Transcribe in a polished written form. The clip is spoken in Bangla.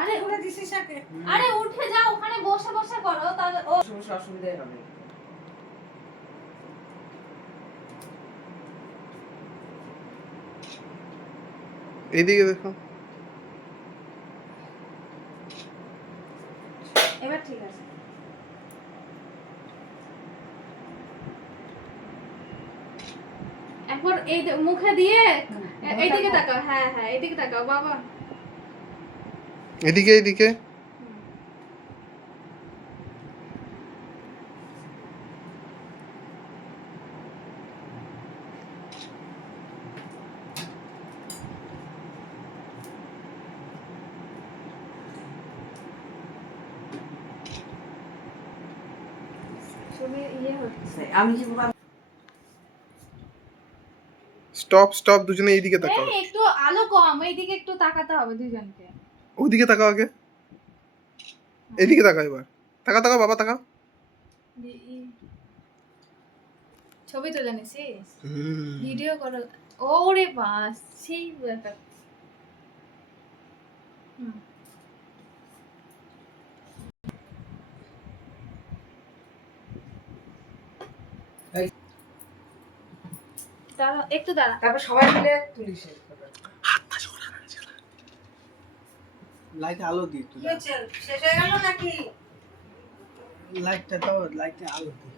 আরে উঠে দিছিস আগে। আরে উঠে যাও, ওখানে বসে বসে করো, তাহলে ও সমস্যা অসুবিধাই হবে। এইদিকে দেখো। এবার ঠিক আছে। একবার এই মুখে দিয়ে এইদিকে তাকাও, হ্যাঁ হ্যাঁ এইদিকে তাকাও বাবা। এদিকে এদিকে। ছবি হচ্ছে। আমি কি বলবো? স্টপ স্টপ, দুজনে এইদিকে তাকাও। এই একটু আলো কম, এইদিকে একটু তাকাতে হবে দুইজনকে। ওইদিকে তাকাও আগে, এইদিকে তাকাও এবার। তাকাও তাকাও বাবা তাকাও। ছবি তুলে নিছিস? ভিডিও করো। ওরে বাস, সেই ব্যাপার। দাঁড়া একটু দাঁড়া। তারপর সবাই মিলে তুলিস। লাইটে আলো দিই একটু। কি হচ্ছে? শেষ হয়ে গেল নাকি? লাইটটা দাও, লাইটে আলো দিই।